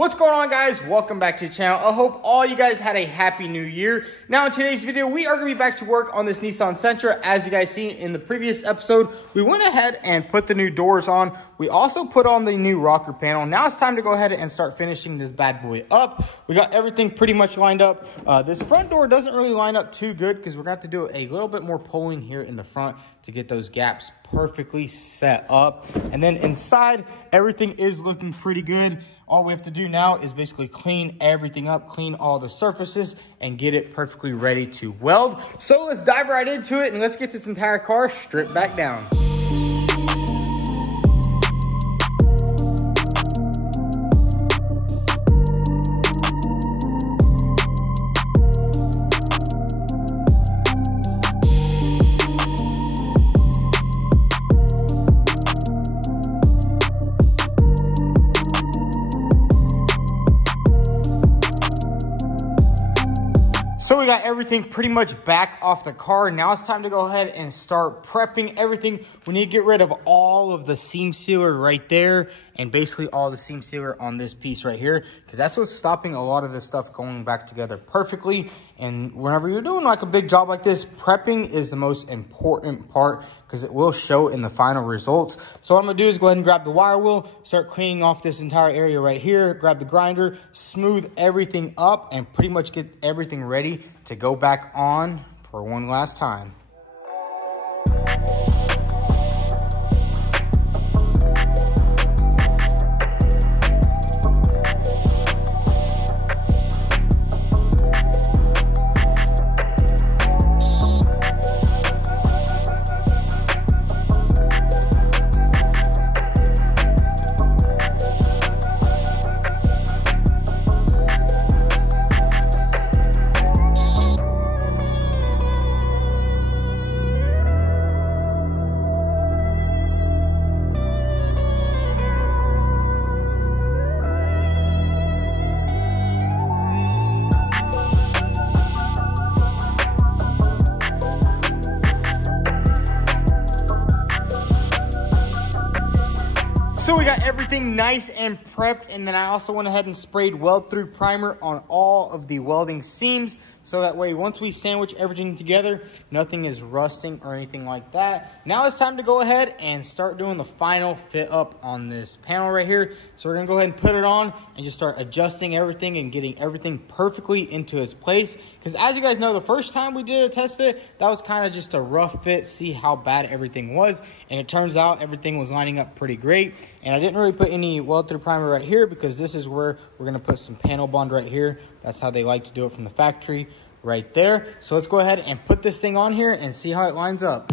What's going on, guys? Welcome back to the channel. I hope all you guys had a happy new year. Now in today's video, we are going to be back to work on this Nissan Sentra. As you guys seen in the previous episode, we went ahead and put the new doors on. We also put on the new rocker panel. Now it's time to go ahead and start finishing this bad boy up. We got everything pretty much lined up. This front door doesn't really line up too good because we're going to have to do a little bit more pulling here in the front to get those gaps perfectly set up. And then inside, everything is looking pretty good. All we have to do now is basically clean everything up, clean all the surfaces, and get it perfectly ready to weld. So let's dive right into it and let's get this entire car stripped back down. So we got everything pretty much back off the car. Now it's time to go ahead and start prepping everything. We need to get rid of all of the seam sealer right there and basically all the seam sealer on this piece right here, because that's what's stopping a lot of this stuff going back together perfectly. And whenever you're doing like a big job like this, prepping is the most important part because it will show in the final results. So what I'm gonna do is go ahead and grab the wire wheel, start cleaning off this entire area right here, grab the grinder, smooth everything up, and pretty much get everything ready to go back on for one last time. So we got everything nice and prepped, and then I also went ahead and sprayed weld through primer on all of the welding seams, so that way once we sandwich everything together, nothing is rusting or anything like that. Now it's time to go ahead and start doing the final fit up on this panel right here. So we're gonna go ahead and put it on and just start adjusting everything and getting everything perfectly into its place. Because as you guys know, the first time we did a test fit, that was kind of just a rough fit, see how bad everything was. And it turns out everything was lining up pretty great. And I didn't really put any weld through primer right here because this is where we're gonna put some panel bond right here. That's how they like to do it from the factory right there. So let's go ahead and put this thing on here and see how it lines up.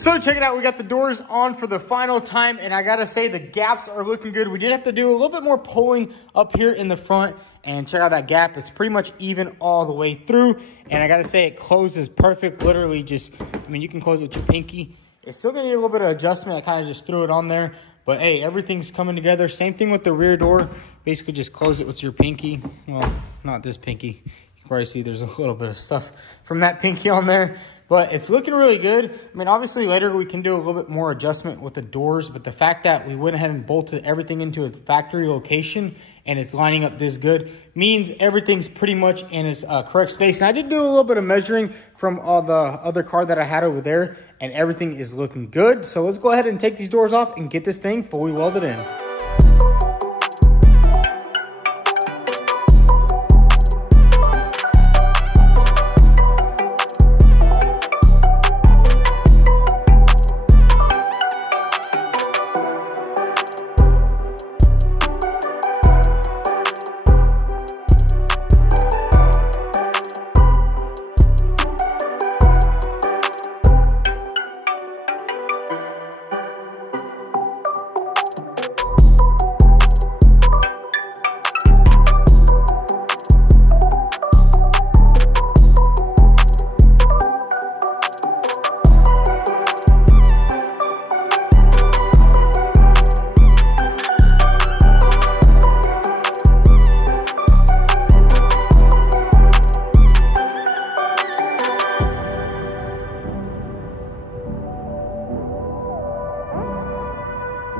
So check it out, we got the doors on for the final time, and I gotta say the gaps are looking good. We did have to do a little bit more pulling up here in the front, and check out that gap. It's pretty much even all the way through, and I gotta say it closes perfect. Literally just, I mean, you can close it with your pinky. It's still gonna need a little bit of adjustment. I kind of just threw it on there, but hey, everything's coming together. Same thing with the rear door. Basically just close it with your pinky. Well, not this pinky. You can probably see there's a little bit of stuff from that pinky on there. But it's looking really good. I mean, obviously later we can do a little bit more adjustment with the doors, but the fact that we went ahead and bolted everything into a factory location and it's lining up this good means everything's pretty much in its correct space. And I did do a little bit of measuring from all the other car that I had over there, and everything is looking good. So let's go ahead and take these doors off and get this thing fully welded in.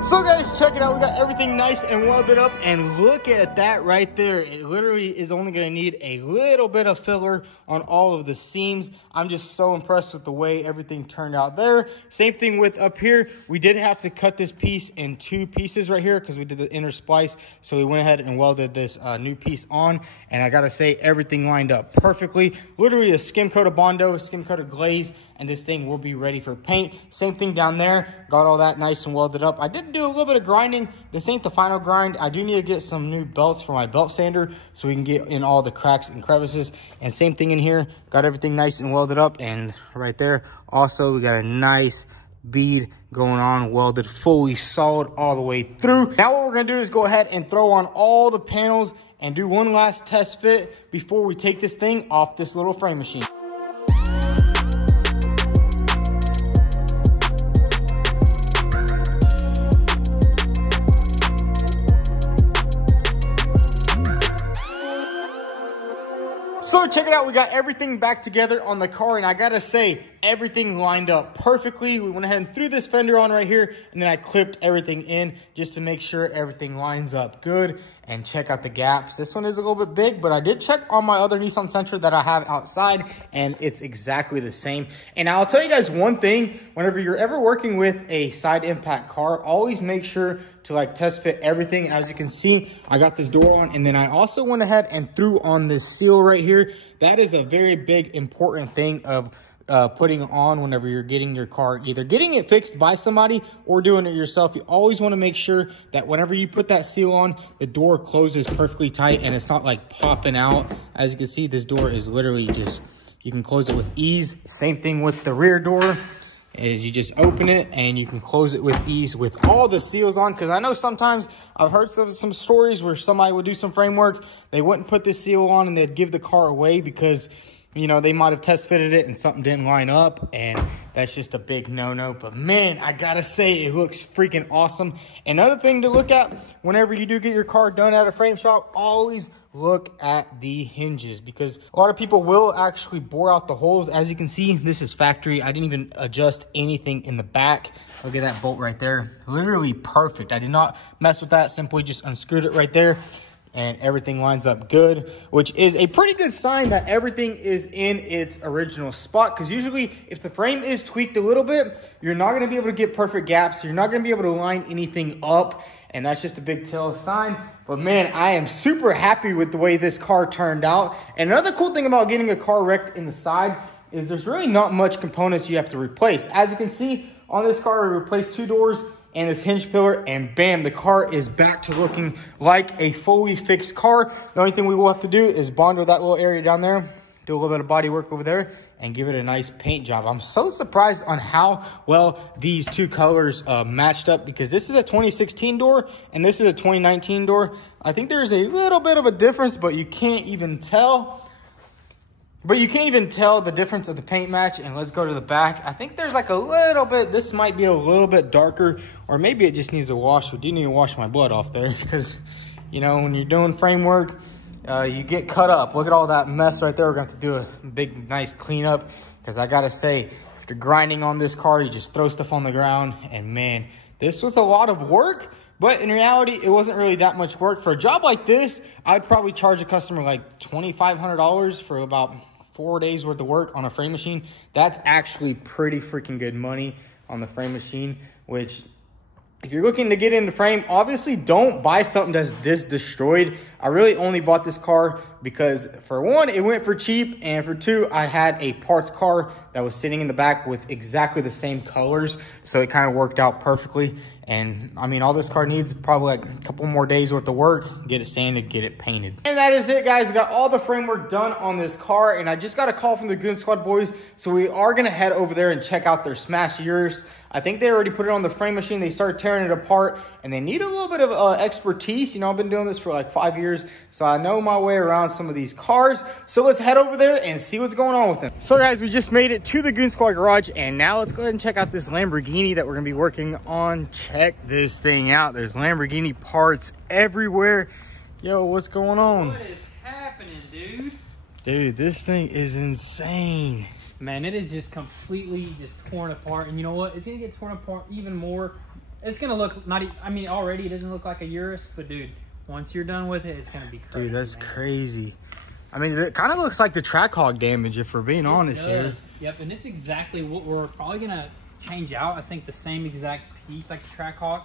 So guys, check it out. We got everything nice and welded up, and look at that right there. It literally is only going to need a little bit of filler on all of the seams. I'm just so impressed with the way everything turned out there. Same thing with up here. We did have to cut this piece in 2 pieces right here because we did the inner splice. So we went ahead and welded this new piece on, and I got to say everything lined up perfectly. Literally a skim coat of Bondo, a skim coat of glaze, and this thing will be ready for paint. Same thing down there. Got all that nice and welded up. I did do a little bit of grinding. This ain't the final grind. I do need to get some new belts for my belt sander so we can get in all the cracks and crevices. And same thing in here. Got everything nice and welded up. And right there, also, we got a nice bead going on, welded fully solid all the way through. Now what we're gonna do is go ahead and throw on all the panels and do one last test fit before we take this thing off this little frame machine. So check it out, we got everything back together on the car, and I gotta say, everything lined up perfectly. We went ahead and threw this fender on right here, and then I clipped everything in just to make sure everything lines up good. And check out the gaps. This one is a little bit big, but I did check on my other Nissan Sentra that I have outside, and it's exactly the same. And I'll tell you guys one thing, whenever you're ever working with a side impact car, always make sure to like test fit everything. As you can see, I got this door on, and then I also went ahead and threw on this seal right here. That is a very big important thing of putting on whenever you're getting your car, either getting it fixed by somebody or doing it yourself. You always want to make sure that whenever you put that seal on, the door closes perfectly tight and it's not like popping out. As you can see, this door is literally just, you can close it with ease. Same thing with the rear door, is you just open it and you can close it with ease with all the seals on. Because I know sometimes I've heard some stories where somebody would do some framework, they wouldn't put this seal on and they'd give the car away because, you know, they might have test fitted it and something didn't line up, and that's just a big no-no. But man, I gotta say, it looks freaking awesome. Another thing to look at whenever you do get your car done at a frame shop, always look at the hinges, because a lot of people will actually bore out the holes. As you can see, this is factory. I didn't even adjust anything in the back. Look at that bolt right there, literally perfect. I did not mess with that, simply just unscrewed it right there, and everything lines up good, which is a pretty good sign that everything is in its original spot. Because usually if the frame is tweaked a little bit, you're not going to be able to get perfect gaps. You're not going to be able to line anything up, and that's just a big tell sign. But man, I am super happy with the way this car turned out. And another cool thing about getting a car wrecked in the side is there's really not much components you have to replace. As you can see on this car, we replaced 2 doors and this hinge pillar, and bam, the car is back to looking like a fully fixed car. The only thing we will have to do is Bondo that little area down there, do a little bit of body work over there, and give it a nice paint job. I'm so surprised on how well these two colors matched up, because this is a 2016 door and this is a 2019 door. I think there's a little bit of a difference, but you can't even tell. The difference of the paint match. And let's go to the back. I think there's like a little bit, this might be a little bit darker, or maybe it just needs a wash. We do need to wash my blood off there, because, you know, when you're doing frame work, you get cut up. Look at all that mess right there. We're going to have to do a big, nice cleanup, because I got to say, after grinding on this car, you just throw stuff on the ground. And man, this was a lot of work, but in reality, it wasn't really that much work. For a job like this, I'd probably charge a customer like $2,500 for about 4 days worth of work on a frame machine. That's actually pretty freaking good money on the frame machine, which, if you're looking to get into frame, obviously don't buy something that's this destroyed. I really only bought this car because, for one, it went for cheap, and for two, I had a parts car that was sitting in the back with exactly the same colors, so it kind of worked out perfectly. And I mean, all this car needs probably like a couple more days worth of work, get it sanded, get it painted. And that is it, guys. We got all the framework done on this car, and I just got a call from the Goon Squad boys, so we are gonna head over there and check out their smashed Urus. I think they already put it on the frame machine. They started tearing it apart, and they need a little bit of expertise. You know, I've been doing this for like 5 years, so I know my way around some of these cars. So let's head over there and see what's going on with them. So guys, we just made it to the Goon Squad garage, and now let's go ahead and check out this Lamborghini that we're gonna be working on. Check this thing out. There's Lamborghini parts everywhere. Yo, what's going on? What is happening, dude? Dude, this thing is insane. Man, it is just completely just torn apart. And you know what? It's going to get torn apart even more. It's going to look not, I mean, already it doesn't look like a Urus, but dude, once you're done with it, it's going to be crazy. Dude, that's man. Crazy. I mean, it kind of looks like the track hog damage, if we're being honest here. Yep, and it's exactly what we're probably going to change out. I think the same exact piece like the track hog.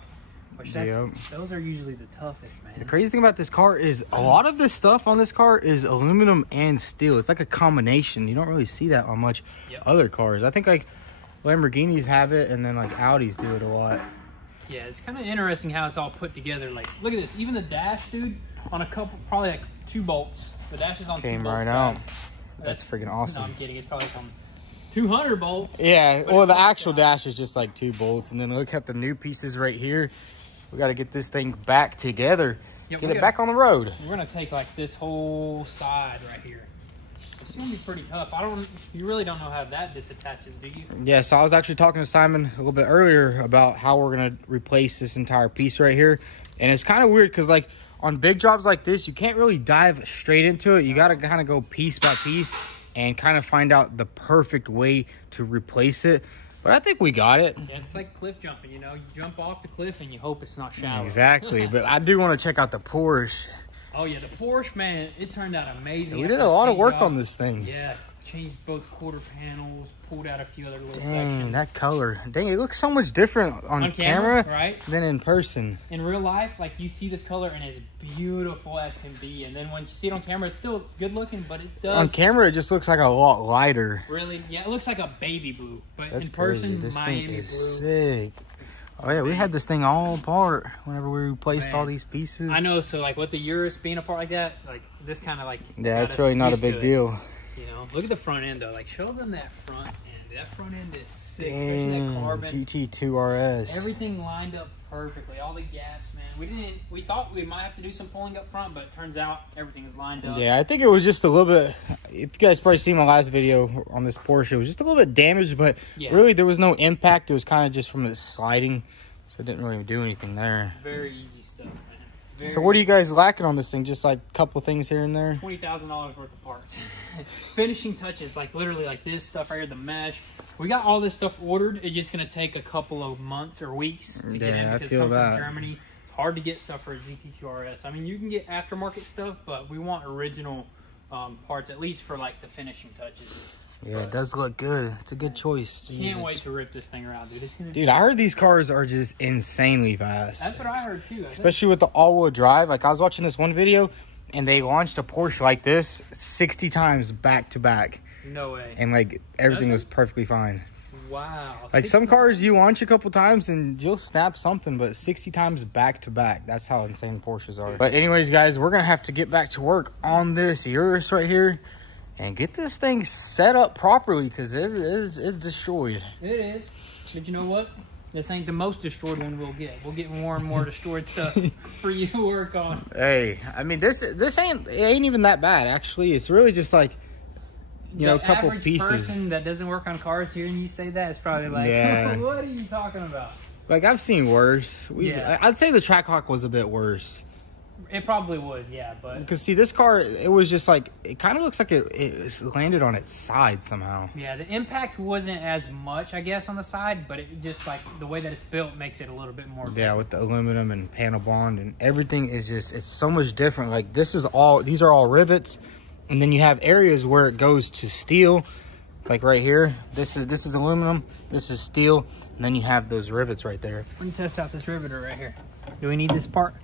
Which those are usually the toughest, man. The crazy thing about this car is a lot of this stuff on this car is aluminum and steel. It's like a combination. You don't really see that on much other cars. I think like Lamborghinis have it, and then like Audis do it a lot. Yeah, it's kind of interesting how it's all put together. Like, look at this. Even the dash, dude, on a couple, probably like 2 bolts. The dash is on 2 bolts. Came right out. That's freaking awesome. No, I'm kidding. It's probably on 200 bolts. Yeah, well, the actual dash is just like 2 bolts. And then look at the new pieces right here. We got to get this thing back together. Get it back on the road. We're going to take like this whole side right here. It's going to be pretty tough. You really don't know how that disattaches, do you? Yeah, so I was actually talking to Simon a little bit earlier about how we're going to replace this entire piece right here. And it's kind of weird because like on big jobs like this, you can't really dive straight into it. You got to kind of go piece by piece and kind of find out the perfect way to replace it. But I think we got it. Yeah, it's like cliff jumping, you know. You jump off the cliff and you hope it's not shallow. Exactly. But I do want to check out the Porsche. Oh, yeah. The Porsche, man, it turned out amazing. We did a lot of work on this thing. Yeah. Changed both quarter panels, pulled out a few other little sections. Dang, that color. Dang, it looks so much different on camera right? than in person. In real life, like, you see this color and it's beautiful as can be. And then when you see it on camera, it's still good looking, but it does. On camera, it just looks like a lot lighter. Really? Yeah, it looks like a baby blue. But that's in person, crazy. This Miami thing is blue. sick. Oh, yeah, we had this thing all apart whenever we replaced all these pieces. I know, so, like, with the Urus being apart like that, like, this kind of, like... Yeah, it's really not a big deal. You know, look at the front end, though. Like, show them that front end. That front end is sick. Dang, especially that carbon. GT2 RS. Everything lined up perfectly. All the gaps, man. We thought we might have to do some pulling up front, but it turns out everything is lined up. Yeah, I think it was just a little bit... If you guys probably seen my last video on this Porsche, it was just a little bit damaged, but really there was no impact. It was kind of just from it sliding. So it didn't really do anything there. Very easy stuff, man. So what are you guys lacking on this thing? Just like a couple things here and there? $20,000 worth of parts. Finishing touches, like literally like this stuff right here, the mesh. We got all this stuff ordered. It's just going to take a couple of months or weeks to get in because it comes from Germany. It's hard to get stuff for a GT2 RS. I mean, you can get aftermarket stuff, but we want original parts, at least for like the finishing touches. Yeah, it does look good. It's a good choice. Can't wait to rip this thing around, dude. Dude, I heard these cars are just insanely fast. That's what I heard, too. Especially with the all-wheel drive. Like, I was watching this one video, and they launched a Porsche like this 60 times back-to-back. No way. And, like, everything was perfectly fine. Wow. Like, some cars you launch a couple times, and you'll snap something, but 60 times back-to-back. That's how insane Porsches are. But anyways, guys, we're going to have to get back to work on this Urus right here. and get this thing set up properly, because it's destroyed. It is. But you know what? This ain't the most destroyed one we'll get. We'll get more and more destroyed stuff for you to work on. Hey, I mean, this ain't even that bad, actually. It's really just like, you know, a couple pieces. The average person that doesn't work on cars, hearing you say that, is probably like, yeah. What are you talking about? Like, I've seen worse. I'd say the Trackhawk was a bit worse. It probably was, yeah, but... Because, see, this car, it was just like... It kind of looks like it landed on its side somehow. Yeah, the impact wasn't as much, I guess, on the side, but it just, like, the way that it's built makes it a little bit more... Yeah, with the aluminum and panel bond and everything is just... It's so much different. Like, these are all rivets, and then you have areas where it goes to steel. Like, right here. This is aluminum. This is steel. And then you have those rivets right there. Let me test out this riveter right here. Do we need this part?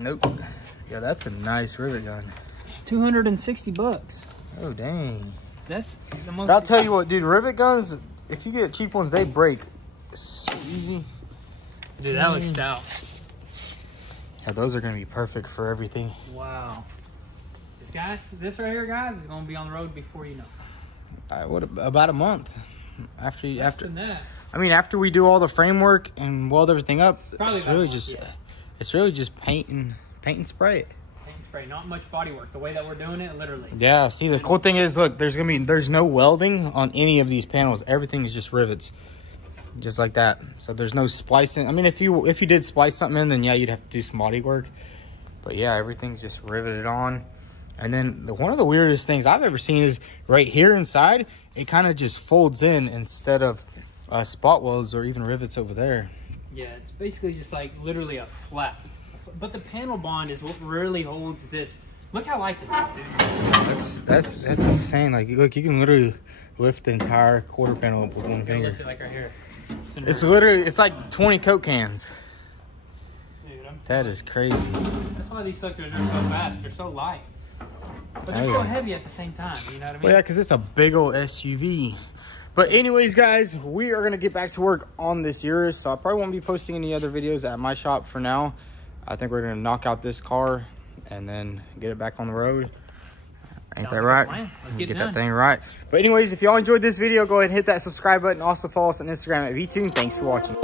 Nope. Yeah, that's a nice rivet gun. $260. Oh, dang. That's the most... But I'll tell you what, dude, rivet guns, if you get cheap ones, they break so easy. Dude, that looks stout. Yeah, those are going to be perfect for everything. Wow. This right here, guys, is going to be on the road before you know. What, about a month. After that. I mean, after we do all the framework and weld everything up, probably it's really just paint and spray. Paint and spray, not much body work. The way that we're doing it, literally. Yeah. See, the cool thing is, look, there's no welding on any of these panels. Everything is just rivets, just like that. So there's no splicing. I mean, if you did splice something in, then yeah, you'd have to do some body work. But yeah, everything's just riveted on. And then one of the weirdest things I've ever seen is right here inside, it kind of just folds in instead of spot welds or even rivets over there. Yeah, it's basically just like literally a flap. But the panel bond is what really holds this. Look how light this is, dude. That's insane. Like, look, you can literally lift the entire quarter panel up with one finger. Lift it like right here. It's like 20 Coke cans. Dude, that is crazy. That's why these suckers are so fast. They're so light. But they're so heavy at the same time, you know what I mean? Well, yeah, because it's a big old SUV. But anyways, guys, we are going to get back to work on this Urus. So I probably won't be posting any other videos at my shop for now. I think we're going to knock out this car and then get it back on the road. Ain't that right? Let's get that thing right. But anyways, if y'all enjoyed this video, go ahead and hit that subscribe button. Also follow us on Instagram at VTune. Thanks for watching.